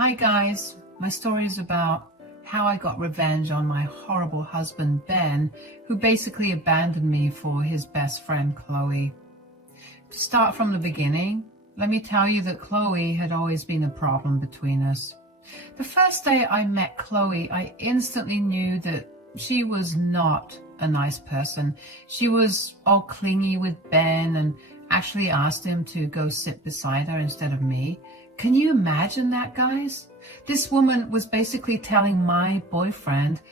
Hi guys, my story is about how I got revenge on my horrible husband Ben, who basically abandoned me for his best friend Chloe. To start from the beginning, let me tell you that Chloe had always been a problem between us. The first day I met Chloe, I instantly knew that she was not a nice person. She was all clingy with Ben and actually asked him to go sit beside her instead of me. Can you imagine that, guys? This woman was basically telling my boyfriend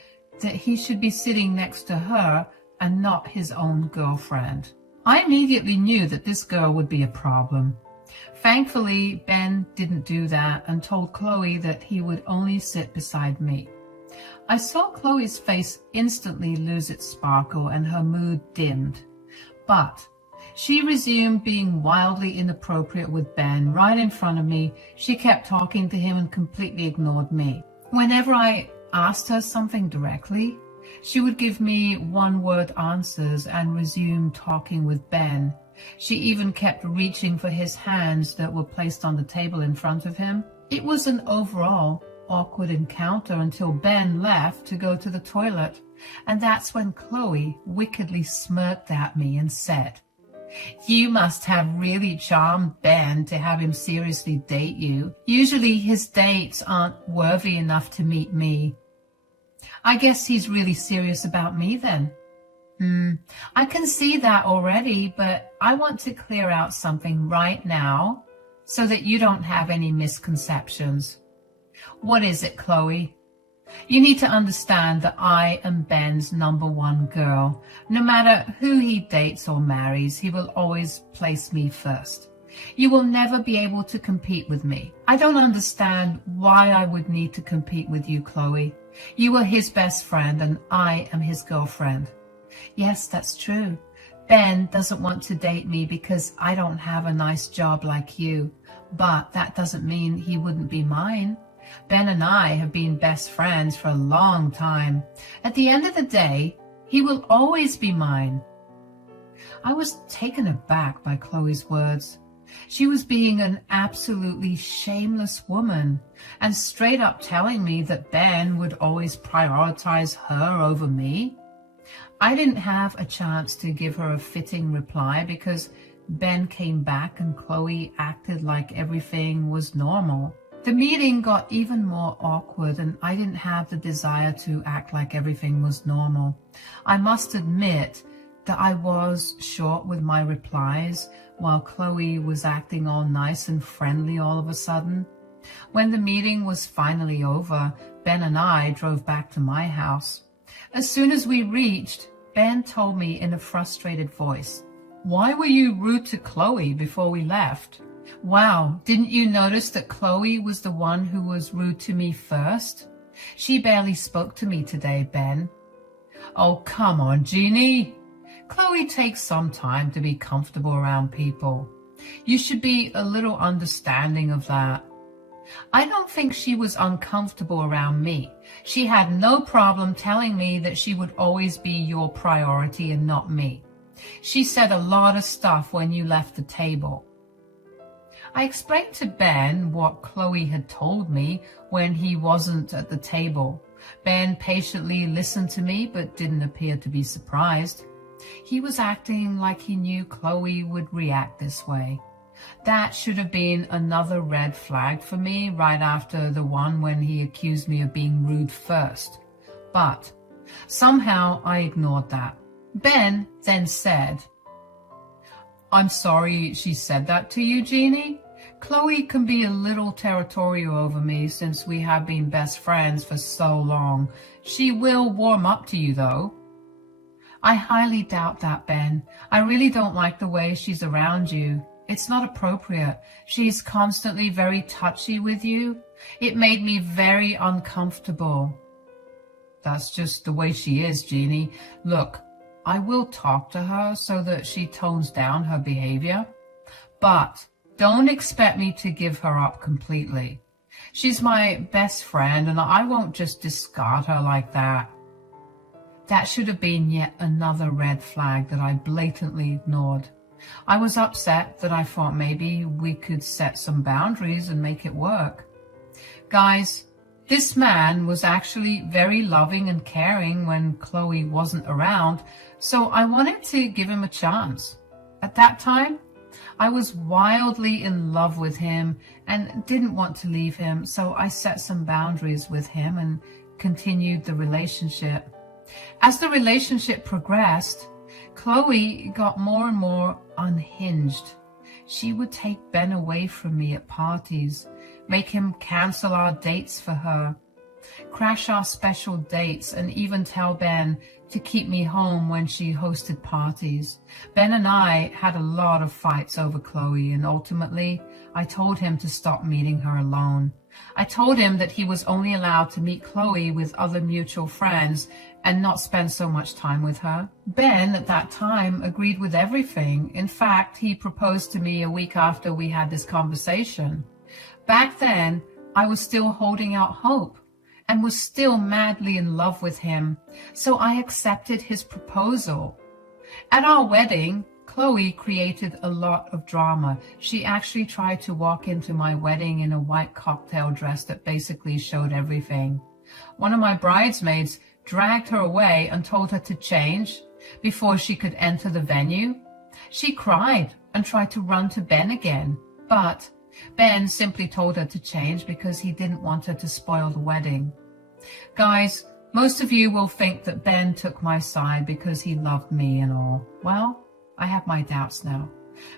that he should be sitting next to her and not his own girlfriend. I immediately knew that this girl would be a problem. Thankfully, Ben didn't do that and told Chloe that he would only sit beside me. I saw Chloe's face instantly lose its sparkle and her mood dimmed. But she resumed being wildly inappropriate with Ben right in front of me. She kept talking to him and completely ignored me. Whenever I asked her something directly, she would give me one-word answers and resume talking with Ben. She even kept reaching for his hands that were placed on the table in front of him. It was an overall awkward encounter until Ben left to go to the toilet. And that's when Chloe wickedly smirked at me and said, "You must have really charmed Ben to have him seriously date you. Usually his dates aren't worthy enough to meet me. I guess he's really serious about me then." I can see that already, but I want to clear out something right now so that you don't have any misconceptions. What is it, Chloe? You need to understand that I am Ben's number one girl. No matter who he dates or marries, he will always place me first. You will never be able to compete with me. I don't understand why I would need to compete with you, Chloe. You are his best friend and I am his girlfriend. Yes, that's true. Ben doesn't want to date me because I don't have a nice job like you, but that doesn't mean he wouldn't be mine. Ben and I have been best friends for a long time. At the end of the day, he will always be mine. I was taken aback by Chloe's words. She was being an absolutely shameless woman and straight up telling me that Ben would always prioritize her over me. I didn't have a chance to give her a fitting reply because Ben came back and Chloe acted like everything was normal. The meeting got even more awkward and I didn't have the desire to act like everything was normal. I must admit that I was short with my replies while Chloe was acting all nice and friendly all of a sudden. When the meeting was finally over, Ben and I drove back to my house. As soon as we reached, Ben told me in a frustrated voice, "Why were you rude to Chloe before we left?" Wow, didn't you notice that Chloe was the one who was rude to me first? She barely spoke to me today, Ben. Oh, come on, Jeannie. Chloe takes some time to be comfortable around people. You should be a little understanding of that. I don't think she was uncomfortable around me. She had no problem telling me that she would always be your priority and not me. She said a lot of stuff when you left the table. I explained to Ben what Chloe had told me when he wasn't at the table. Ben patiently listened to me but didn't appear to be surprised. He was acting like he knew Chloe would react this way. That should have been another red flag for me right after the one when he accused me of being rude first. But somehow I ignored that. Ben then said, "I'm sorry she said that to you, Jeannie. Chloe can be a little territorial over me since we have been best friends for so long. She will warm up to you, though." I highly doubt that, Ben. I really don't like the way she's around you. It's not appropriate. She's constantly very touchy with you. It made me very uncomfortable. That's just the way she is, Jeannie. Look, I will talk to her so that she tones down her behavior, but don't expect me to give her up completely. She's my best friend and I won't just discard her like that. That should have been yet another red flag that I blatantly ignored. I was upset that I thought maybe we could set some boundaries and make it work. Guys, this man was actually very loving and caring when Chloe wasn't around, so I wanted to give him a chance. At that time, I was wildly in love with him and didn't want to leave him, so I set some boundaries with him and continued the relationship. As the relationship progressed, Chloe got more and more unhinged. She would take Ben away from me at parties, make him cancel our dates for her, crash our special dates, and even tell Ben to keep me home when she hosted parties. Ben and I had a lot of fights over Chloe, and ultimately I told him to stop meeting her alone. I told him that he was only allowed to meet Chloe with other mutual friends and not spend so much time with her. Ben, at that time, agreed with everything. In fact, he proposed to me a week after we had this conversation. Back then, I was still holding out hope and was still madly in love with him, so I accepted his proposal. At our wedding, Chloe created a lot of drama. She actually tried to walk into my wedding in a white cocktail dress that basically showed everything. One of my bridesmaids dragged her away and told her to change before she could enter the venue. She cried and tried to run to Ben again, but Ben simply told her to change because he didn't want her to spoil the wedding. Guys, most of you will think that Ben took my side because he loved me and all. Well, I have my doubts now.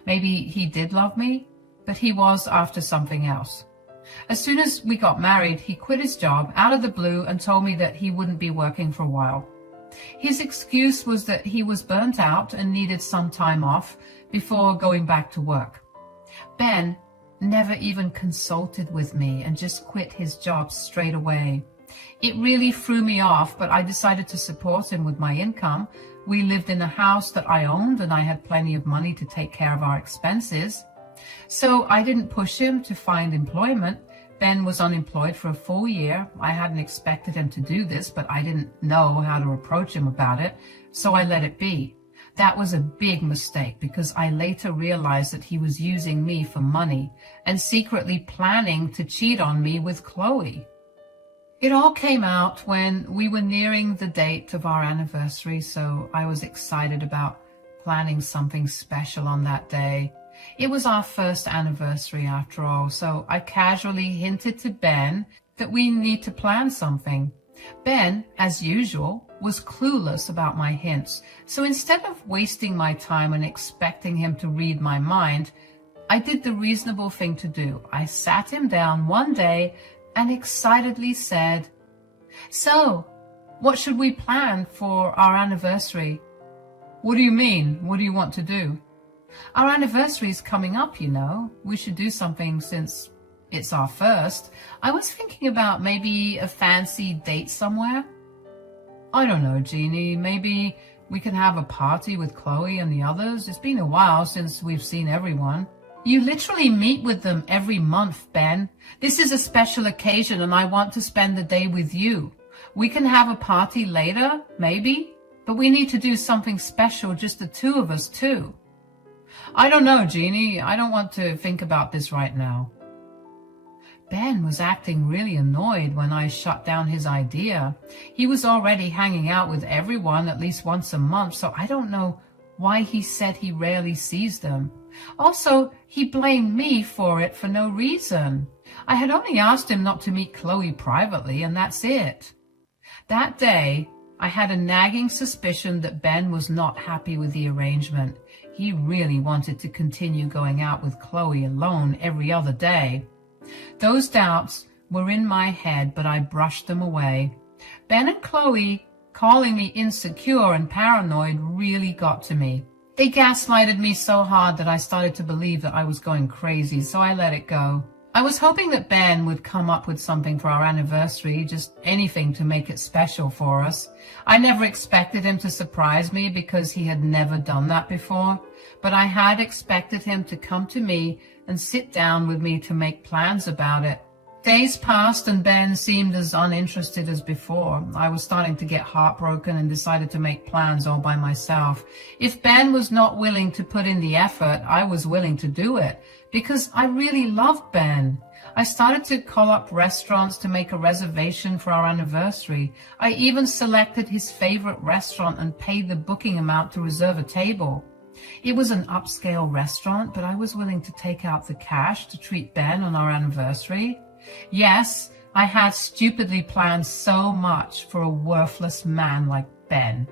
Maybe he did love me, but he was after something else. As soon as we got married, he quit his job out of the blue and told me that he wouldn't be working for a while. His excuse was that he was burnt out and needed some time off before going back to work. Ben never even consulted with me and just quit his job straight away. It really threw me off, but I decided to support him with my income. We lived in a house that I owned and I had plenty of money to take care of our expenses. So I didn't push him to find employment. Ben was unemployed for a full year. I hadn't expected him to do this, but I didn't know how to approach him about it, so I let it be. That was a big mistake because I later realized that he was using me for money and secretly planning to cheat on me with Chloe. It all came out when we were nearing the date of our anniversary, so I was excited about planning something special on that day. It was our first anniversary after all, so I casually hinted to Ben that we need to plan something. Ben, as usual, was clueless about my hints, so instead of wasting my time and expecting him to read my mind, I did the reasonable thing to do. I sat him down one day and excitedly said, "So, what should we plan for our anniversary?" "What do you mean? What do you want to do?" "Our anniversary is coming up, you know. We should do something since it's our first. I was thinking about maybe a fancy date somewhere." "I don't know, Jeannie. Maybe we can have a party with Chloe and the others. It's been a while since we've seen everyone." "You literally meet with them every month, Ben. This is a special occasion and I want to spend the day with you. We can have a party later, maybe, but we need to do something special, just the two of us too." "I don't know, Jeannie. I don't want to think about this right now." Ben was acting really annoyed when I shut down his idea. He was already hanging out with everyone at least once a month, so I don't know why he said he rarely sees them. Also, he blamed me for it for no reason. I had only asked him not to meet Chloe privately, and that's it. That day, I had a nagging suspicion that Ben was not happy with the arrangement. He really wanted to continue going out with Chloe alone every other day. Those doubts were in my head, but I brushed them away. Ben and Chloe calling me insecure and paranoid really got to me. They gaslighted me so hard that I started to believe that I was going crazy, so I let it go. I was hoping that Ben would come up with something for our anniversary, just anything to make it special for us. I never expected him to surprise me because he had never done that before, but I had expected him to come to me and sit down with me to make plans about it. Days passed and Ben seemed as uninterested as before. I was starting to get heartbroken and decided to make plans all by myself. If Ben was not willing to put in the effort, I was willing to do it because I really loved Ben. I started to call up restaurants to make a reservation for our anniversary. I even selected his favorite restaurant and paid the booking amount to reserve a table. It was an upscale restaurant, but I was willing to take out the cash to treat Ben on our anniversary. Yes, I had stupidly planned so much for a worthless man like Ben.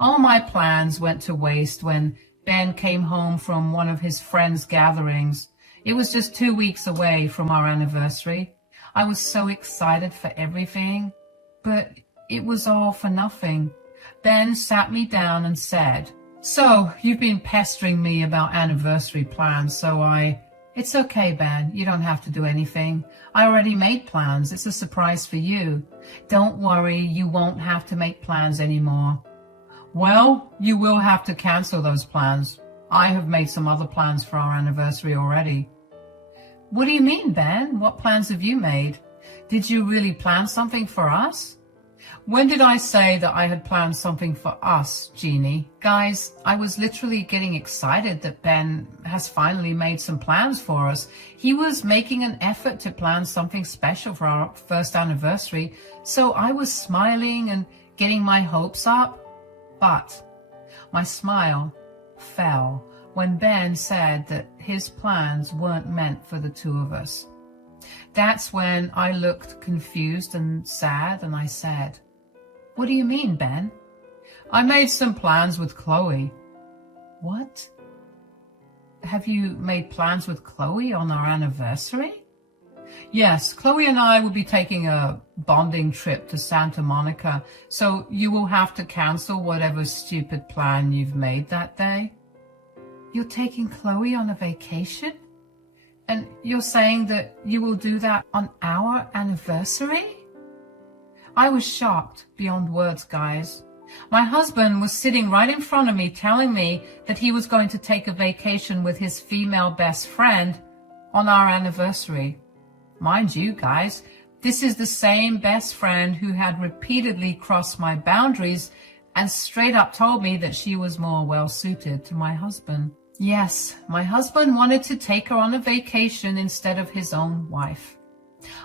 All my plans went to waste when Ben came home from one of his friends' gatherings. It was just 2 weeks away from our anniversary. I was so excited for everything, but it was all for nothing. Ben sat me down and said, "So, you've been pestering me about anniversary plans, It's okay, Ben. You don't have to do anything. I already made plans. It's a surprise for you. Don't worry, you won't have to make plans anymore." "Well, you will have to cancel those plans. I have made some other plans for our anniversary already." "What do you mean, Ben? What plans have you made? Did you really plan something for us?" "When did I say that I had planned something for us, Jeannie?" Guys, I was literally getting excited that Ben has finally made some plans for us. He was making an effort to plan something special for our first anniversary, so I was smiling and getting my hopes up. But my smile fell when Ben said that his plans weren't meant for the two of us. That's when I looked confused and sad, and I said, "What do you mean, Ben?" "I made some plans with Chloe." "What? Have you made plans with Chloe on our anniversary?" "Yes, Chloe and I will be taking a bonding trip to Santa Monica, so you will have to cancel whatever stupid plan you've made that day." "You're taking Chloe on a vacation? And you're saying that you will do that on our anniversary?" I was shocked beyond words, guys. My husband was sitting right in front of me telling me that he was going to take a vacation with his female best friend on our anniversary. Mind you, guys, this is the same best friend who had repeatedly crossed my boundaries and straight up told me that she was more well-suited to my husband. Yes, my husband wanted to take her on a vacation instead of his own wife.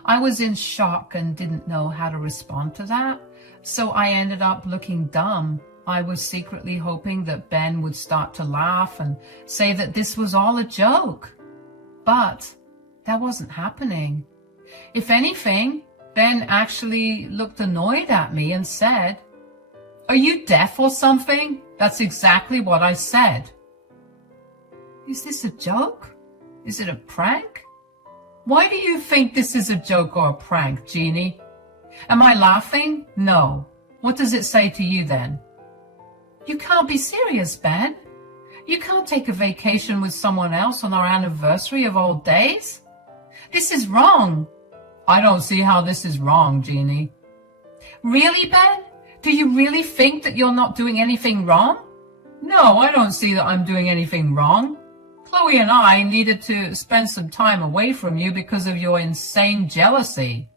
I was in shock and didn't know how to respond to that, so I ended up looking dumb. I was secretly hoping that Ben would start to laugh and say that this was all a joke. But that wasn't happening. If anything, Ben actually looked annoyed at me and said, "Are you deaf or something? That's exactly what I said." Is this a joke? Is it a prank? Why do you think this is a joke or a prank, Jeannie? Am I laughing? No. What does it say to you then? You can't be serious, Ben. You can't take a vacation with someone else on our anniversary of all days. This is wrong. I don't see how this is wrong, Jeannie. Really, Ben? Do you really think that you're not doing anything wrong? No, I don't see that I'm doing anything wrong. Chloe and I needed to spend some time away from you because of your insane jealousy.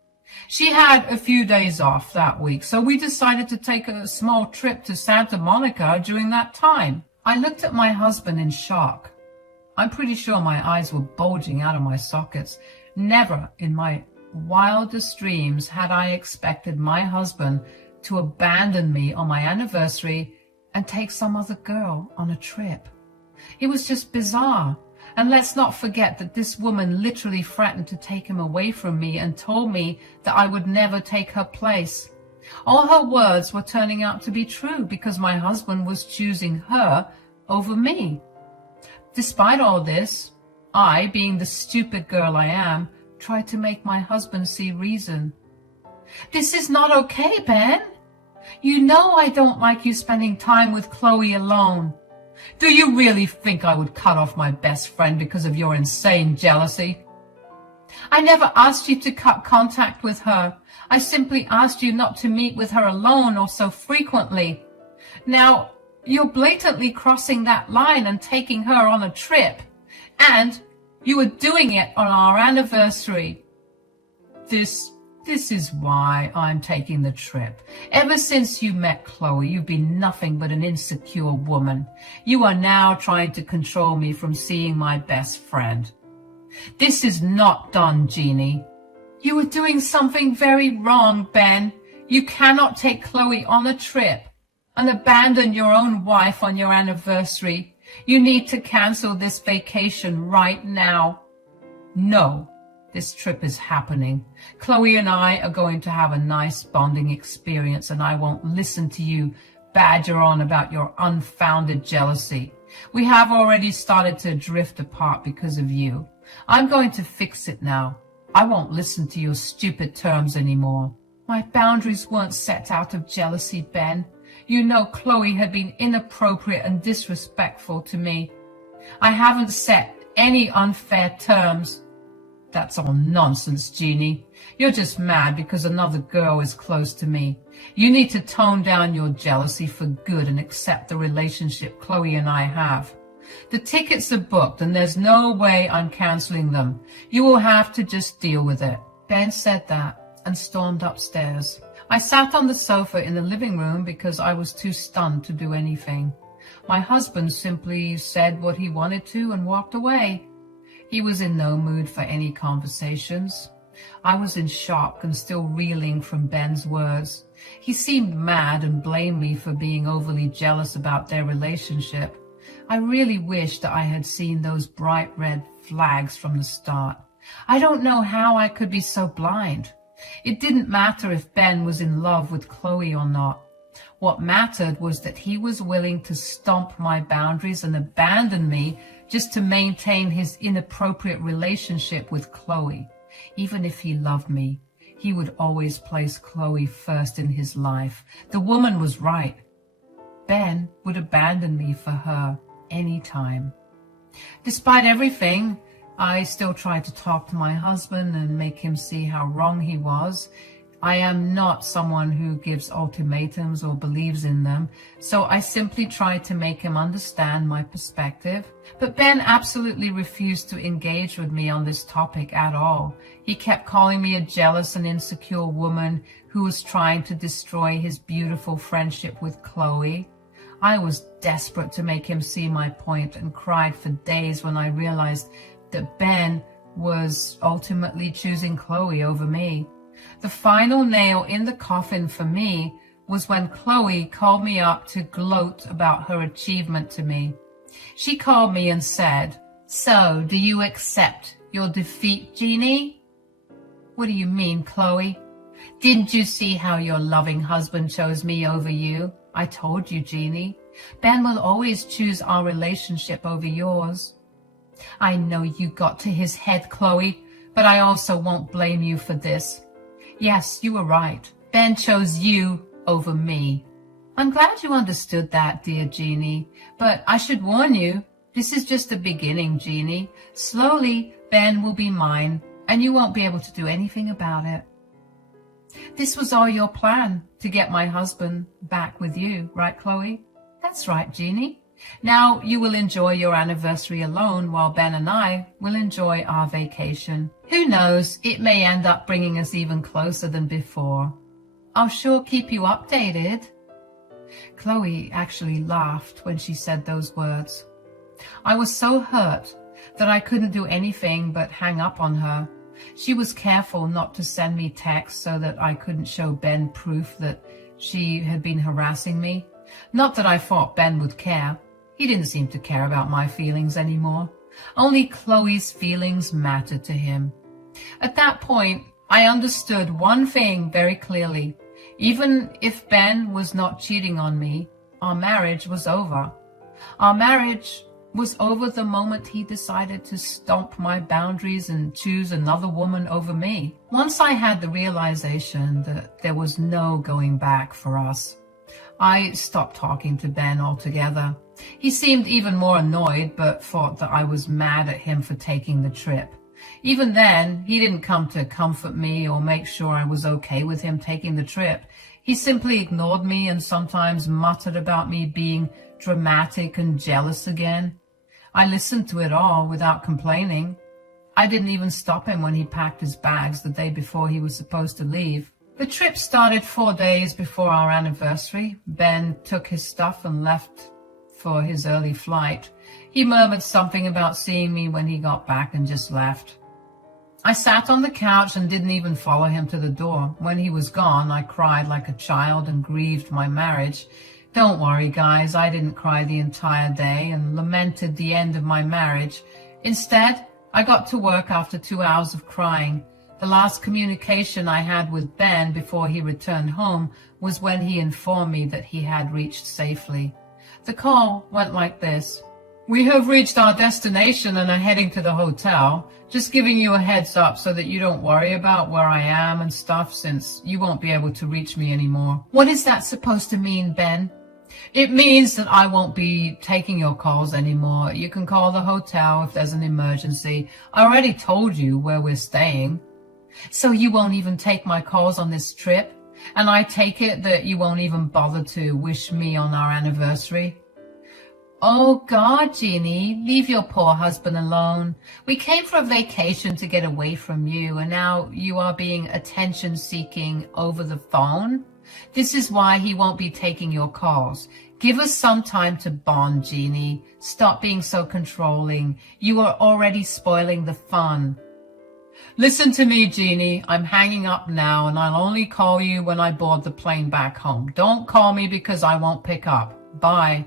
She had a few days off that week, so we decided to take a small trip to Santa Monica during that time. I looked at my husband in shock. I'm pretty sure my eyes were bulging out of my sockets. Never in my wildest dreams had I expected my husband to abandon me on my anniversary and take some other girl on a trip. It was just bizarre. And let's not forget that this woman literally threatened to take him away from me and told me that I would never take her place. All her words were turning out to be true because my husband was choosing her over me. Despite all this, I, being the stupid girl I am, tried to make my husband see reason. This is not okay, Ben. You know I don't like you spending time with Chloe alone. Do you really think I would cut off my best friend because of your insane jealousy? I never asked you to cut contact with her. I simply asked you not to meet with her alone or so frequently. Now, you're blatantly crossing that line and taking her on a trip. And you were doing it on our anniversary. This is why I'm taking the trip. Ever since you met Chloe, you've been nothing but an insecure woman. You are now trying to control me from seeing my best friend. This is not done, Jeannie. You are doing something very wrong, Ben. You cannot take Chloe on a trip and abandon your own wife on your anniversary. You need to cancel this vacation right now. No, this trip is happening. Chloe and I are going to have a nice bonding experience, and I won't listen to you badger on about your unfounded jealousy. We have already started to drift apart because of you. I'm going to fix it now. I won't listen to your stupid terms anymore. My boundaries weren't set out of jealousy, Ben. You know Chloe had been inappropriate and disrespectful to me. I haven't set any unfair terms. That's all nonsense, Jeannie. You're just mad because another girl is close to me. You need to tone down your jealousy for good and accept the relationship Chloe and I have. The tickets are booked and there's no way I'm canceling them. You will have to just deal with it. Ben said that and stormed upstairs. I sat on the sofa in the living room because I was too stunned to do anything. My husband simply said what he wanted to and walked away. He was in no mood for any conversations. I was in shock and still reeling from Ben's words. He seemed mad and blamed me for being overly jealous about their relationship. I really wished that I had seen those bright red flags from the start. I don't know how I could be so blind. It didn't matter if Ben was in love with Chloe or not. What mattered was that he was willing to stomp my boundaries and abandon me just to maintain his inappropriate relationship with Chloe. Even if he loved me, he would always place Chloe first in his life. The woman was right. Ben would abandon me for her anytime. Despite everything, I still tried to talk to my husband and make him see how wrong he was. I am not someone who gives ultimatums or believes in them, so I simply tried to make him understand my perspective. But Ben absolutely refused to engage with me on this topic at all. He kept calling me a jealous and insecure woman who was trying to destroy his beautiful friendship with Chloe. I was desperate to make him see my point and cried for days when I realized that Ben was ultimately choosing Chloe over me. The final nail in the coffin for me was when Chloe called me up to gloat about her achievement to me. She called me and said, "So, do you accept your defeat, Jeannie?" "What do you mean, Chloe? Didn't you see how your loving husband chose me over you? I told you, Jeannie. Ben will always choose our relationship over yours." "I know you got to his head, Chloe, but I also won't blame you for this. Yes, you were right. Ben chose you over me." "I'm glad you understood that, dear Jeannie, but I should warn you, this is just the beginning, Jeannie. Slowly, Ben will be mine, and you won't be able to do anything about it." "This was all your plan, to get my husband back with you, right, Chloe?" "That's right, Jeannie. Now you will enjoy your anniversary alone while Ben and I will enjoy our vacation. Who knows, it may end up bringing us even closer than before. I'll sure keep you updated." Chloe actually laughed when she said those words. I was so hurt that I couldn't do anything but hang up on her. She was careful not to send me texts so that I couldn't show Ben proof that she had been harassing me. Not that I thought Ben would care. He didn't seem to care about my feelings anymore. Only Chloe's feelings mattered to him. At that point, I understood one thing very clearly. Even if Ben was not cheating on me, our marriage was over. Our marriage was over the moment he decided to stomp my boundaries and choose another woman over me. Once I had the realization that there was no going back for us, I stopped talking to Ben altogether. He seemed even more annoyed, but thought that I was mad at him for taking the trip. Even then, he didn't come to comfort me or make sure I was okay with him taking the trip. He simply ignored me and sometimes muttered about me being dramatic and jealous again. I listened to it all without complaining. I didn't even stop him when he packed his bags the day before he was supposed to leave. The trip started 4 days before our anniversary. Ben took his stuff and left for his early flight. He murmured something about seeing me when he got back and just left. I sat on the couch and didn't even follow him to the door. When he was gone, I cried like a child and grieved my marriage. Don't worry, guys, I didn't cry the entire day and lamented the end of my marriage. Instead, I got to work after 2 hours of crying. The last communication I had with Ben before he returned home was when he informed me that he had reached safely. The call went like this. We have reached our destination and are heading to the hotel. Just giving you a heads up so that you don't worry about where I am and stuff, since you won't be able to reach me anymore. What is that supposed to mean, Ben? It means that I won't be taking your calls anymore. You can call the hotel if there's an emergency. I already told you where we're staying. So you won't even take my calls on this trip? And I take it that you won't even bother to wish me on our anniversary? Oh God, Jeannie, leave your poor husband alone. We came for a vacation to get away from you, and now you are being attention-seeking over the phone? This is why he won't be taking your calls. Give us some time to bond, Jeannie. Stop being so controlling. You are already spoiling the fun. Listen to me, Jeannie. I'm hanging up now, and I'll only call you when I board the plane back home. Don't call me because I won't pick up. Bye.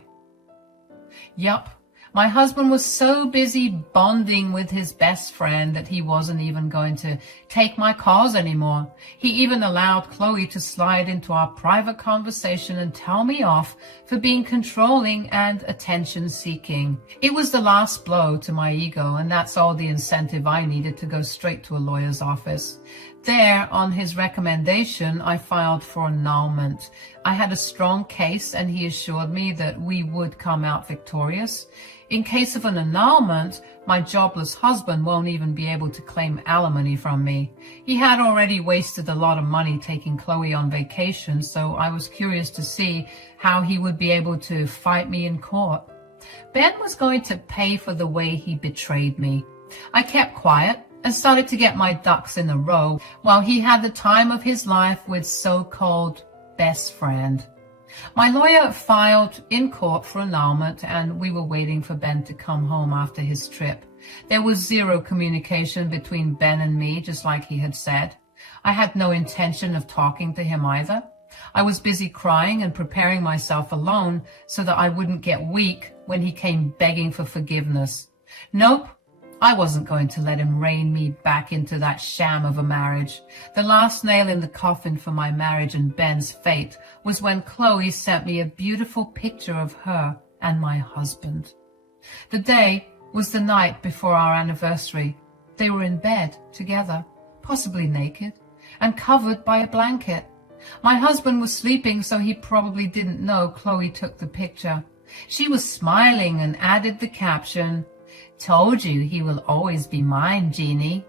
Yup, my husband was so busy bonding with his best friend that he wasn't even going to take my calls anymore. He even allowed Chloe to slide into our private conversation and tell me off for being controlling and attention-seeking. It was the last blow to my ego, and that's all the incentive I needed to go straight to a lawyer's office. There, on his recommendation, I filed for annulment. I had a strong case, and he assured me that we would come out victorious. In case of an annulment, my jobless husband won't even be able to claim alimony from me. He had already wasted a lot of money taking Chloe on vacation, so I was curious to see how he would be able to fight me in court. Ben was going to pay for the way he betrayed me. I kept quiet and started to get my ducks in a row while he had the time of his life with so-called best friend. My lawyer filed in court for annulment, and we were waiting for Ben to come home after his trip. There was zero communication between Ben and me, just like he had said. I had no intention of talking to him either. I was busy crying and preparing myself alone so that I wouldn't get weak when he came begging for forgiveness. Nope. I wasn't going to let him rein me back into that sham of a marriage. The last nail in the coffin for my marriage and Ben's fate was when Chloe sent me a beautiful picture of her and my husband. The day was the night before our anniversary. They were in bed together, possibly naked, and covered by a blanket. My husband was sleeping, so he probably didn't know Chloe took the picture. She was smiling and added the caption, "Told you he will always be mine, Jeannie."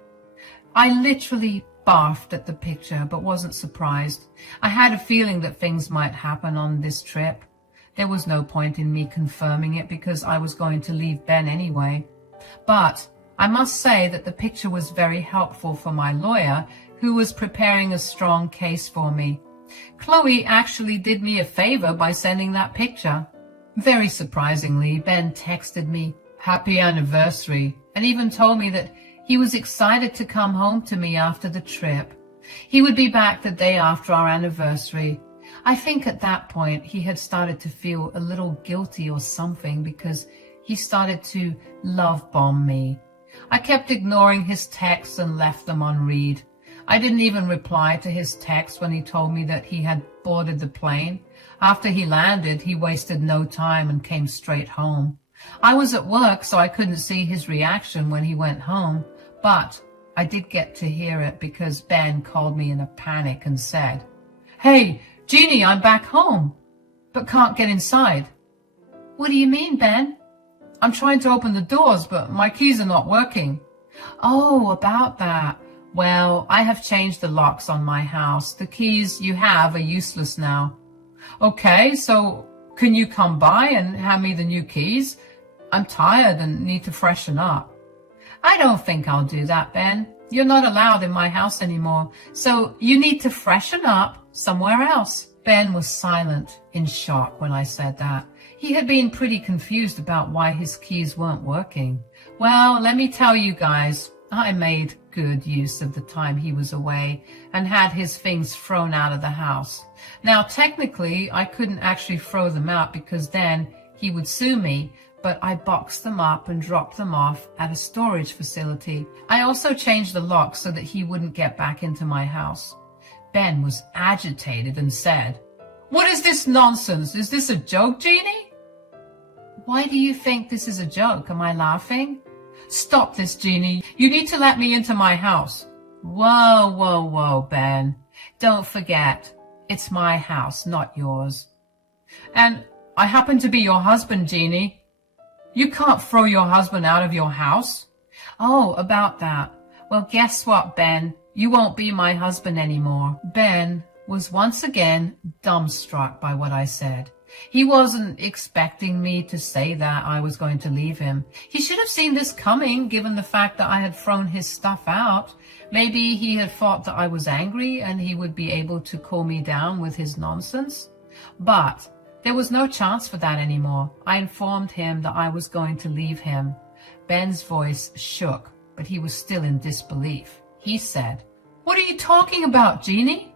I literally barfed at the picture, but wasn't surprised. I had a feeling that things might happen on this trip. There was no point in me confirming it because I was going to leave Ben anyway. But I must say that the picture was very helpful for my lawyer, who was preparing a strong case for me. Chloe actually did me a favor by sending that picture. Very surprisingly, Ben texted me, "Happy anniversary," and even told me that he was excited to come home to me after the trip. He would be back the day after our anniversary. I think at that point he had started to feel a little guilty or something because he started to love bomb me. I kept ignoring his texts and left them on read. I didn't even reply to his text when he told me that he had boarded the plane. After he landed, he wasted no time and came straight home. I was at work, so I couldn't see his reaction when he went home, but I did get to hear it because Ben called me in a panic and said, "Hey, Jeannie, I'm back home, but can't get inside." "What do you mean, Ben?" "I'm trying to open the doors, but my keys are not working." "Oh, about that. Well, I have changed the locks on my house. The keys you have are useless now." "Okay, so can you come by and hand me the new keys? I'm tired and need to freshen up." "I don't think I'll do that, Ben. You're not allowed in my house anymore, so you need to freshen up somewhere else." Ben was silent in shock when I said that. He had been pretty confused about why his keys weren't working. Well, let me tell you guys, I made good use of the time he was away and had his things thrown out of the house. Now, technically, I couldn't actually throw them out because then he would sue me, but I boxed them up and dropped them off at a storage facility. I also changed the lock so that he wouldn't get back into my house. Ben was agitated and said, "What is this nonsense? Is this a joke, Jeannie?" "Why do you think this is a joke? Am I laughing?" "Stop this, Jeannie. You need to let me into my house." Whoa, whoa, whoa, Ben. Don't forget, it's my house, not yours. "And I happen to be your husband, Jeannie." "You can't throw your husband out of your house." "Oh, about that. Well, guess what, Ben? You won't be my husband anymore." Ben was once again dumbstruck by what I said. He wasn't expecting me to say that I was going to leave him. He should have seen this coming, given the fact that I had thrown his stuff out. Maybe he had thought that I was angry and he would be able to cool me down with his nonsense. But there was no chance for that anymore. I informed him that I was going to leave him. Ben's voice shook, but he was still in disbelief. He said, "What are you talking about, Jeannie?"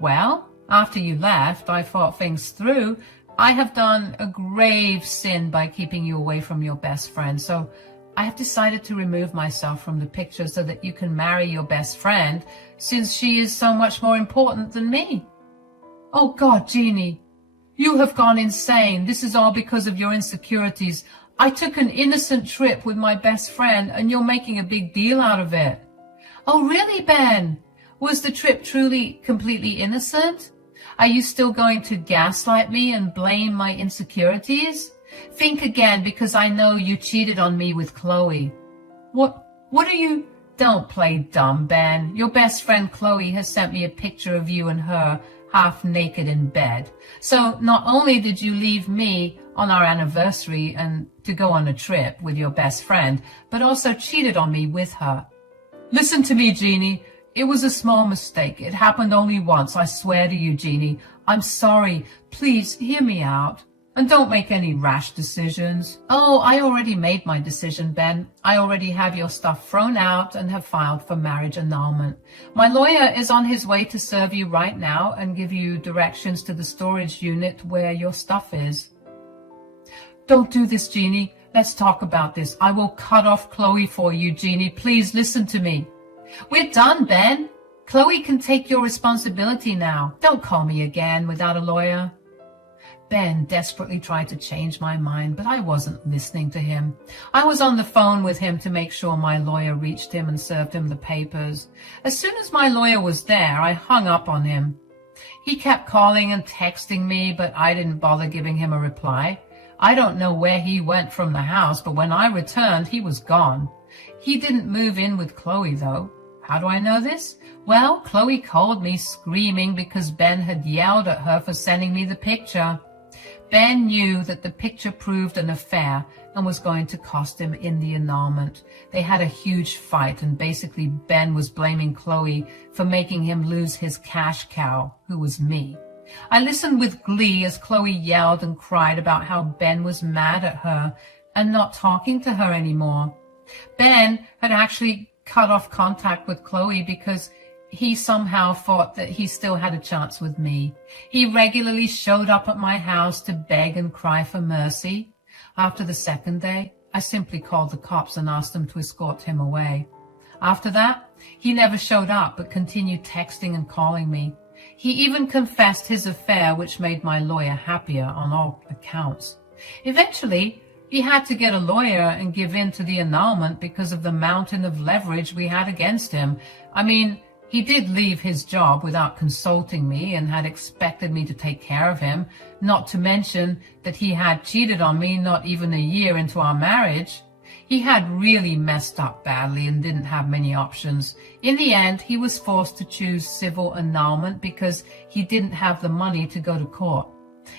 "Well, after you left, I thought things through. I have done a grave sin by keeping you away from your best friend, so I have decided to remove myself from the picture so that you can marry your best friend, since she is so much more important than me." "Oh God, Jeannie, you have gone insane. This is all because of your insecurities. I took an innocent trip with my best friend and you're making a big deal out of it." "Oh really, Ben? Was the trip truly completely innocent? Are you still going to gaslight me and blame my insecurities? Think again, because I know you cheated on me with Chloe." What are you? Don't play dumb, Ben. Your best friend Chloe has sent me a picture of you and her half naked in bed. So not only did you leave me on our anniversary and to go on a trip with your best friend, but also cheated on me with her. "Listen to me, Jeannie. It was a small mistake. It happened only once. I swear to you, Jeannie. I'm sorry. Please hear me out. And don't make any rash decisions." "Oh, I already made my decision, Ben. I already have your stuff thrown out and have filed for marriage annulment. My lawyer is on his way to serve you right now and give you directions to the storage unit where your stuff is." "Don't do this, Jeannie. Let's talk about this. I will cut off Chloe for you, Jeannie. Please listen to me." "We're done, Ben. Chloe can take your responsibility now. Don't call me again without a lawyer." Ben desperately tried to change my mind, but I wasn't listening to him. I was on the phone with him to make sure my lawyer reached him and served him the papers. As soon as my lawyer was there, I hung up on him. He kept calling and texting me, but I didn't bother giving him a reply. I don't know where he went from the house, but when I returned, he was gone. He didn't move in with Chloe, though. How do I know this? Well, Chloe called me screaming because Ben had yelled at her for sending me the picture. Ben knew that the picture proved an affair and was going to cost him in the annulment. They had a huge fight, and basically Ben was blaming Chloe for making him lose his cash cow, who was me. I listened with glee as Chloe yelled and cried about how Ben was mad at her and not talking to her anymore. Ben had actually cut off contact with Chloe because he somehow thought that he still had a chance with me. He regularly showed up at my house to beg and cry for mercy. After the second day, I simply called the cops and asked them to escort him away. After that, he never showed up but continued texting and calling me. He even confessed his affair, which made my lawyer happier on all accounts. Eventually, he had to get a lawyer and give in to the annulment because of the mountain of leverage we had against him. I mean, he did leave his job without consulting me and had expected me to take care of him, not to mention that he had cheated on me not even a year into our marriage. He had really messed up badly and didn't have many options. In the end, he was forced to choose civil annulment because he didn't have the money to go to court.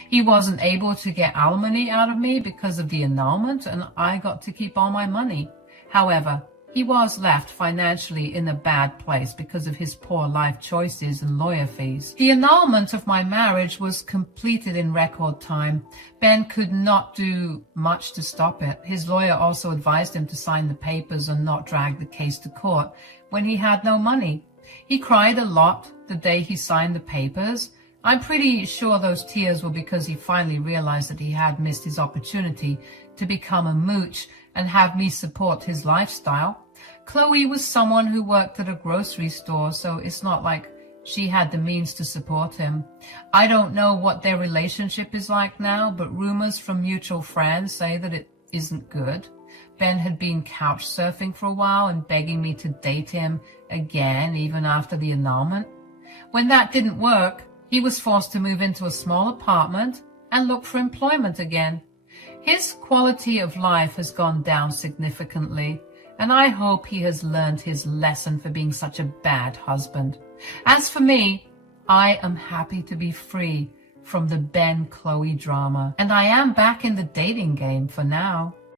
He wasn't able to get alimony out of me because of the annulment, and I got to keep all my money. However, He was left financially in a bad place because of his poor life choices and lawyer fees. The annulment of my marriage was completed in record time. Ben could not do much to stop it. His lawyer also advised him to sign the papers and not drag the case to court when he had no money. He cried a lot the day he signed the papers. I'm pretty sure those tears were because he finally realized that he had missed his opportunity to become a mooch and have me support his lifestyle. Chloe was someone who worked at a grocery store, so it's not like she had the means to support him. I don't know what their relationship is like now, but rumors from mutual friends say that it isn't good. Ben had been couch surfing for a while and begging me to date him again, even after the annulment. When that didn't work, he was forced to move into a small apartment and look for employment again. His quality of life has gone down significantly, and I hope he has learned his lesson for being such a bad husband. As for me, I am happy to be free from the Ben-Chloe drama, and I am back in the dating game for now.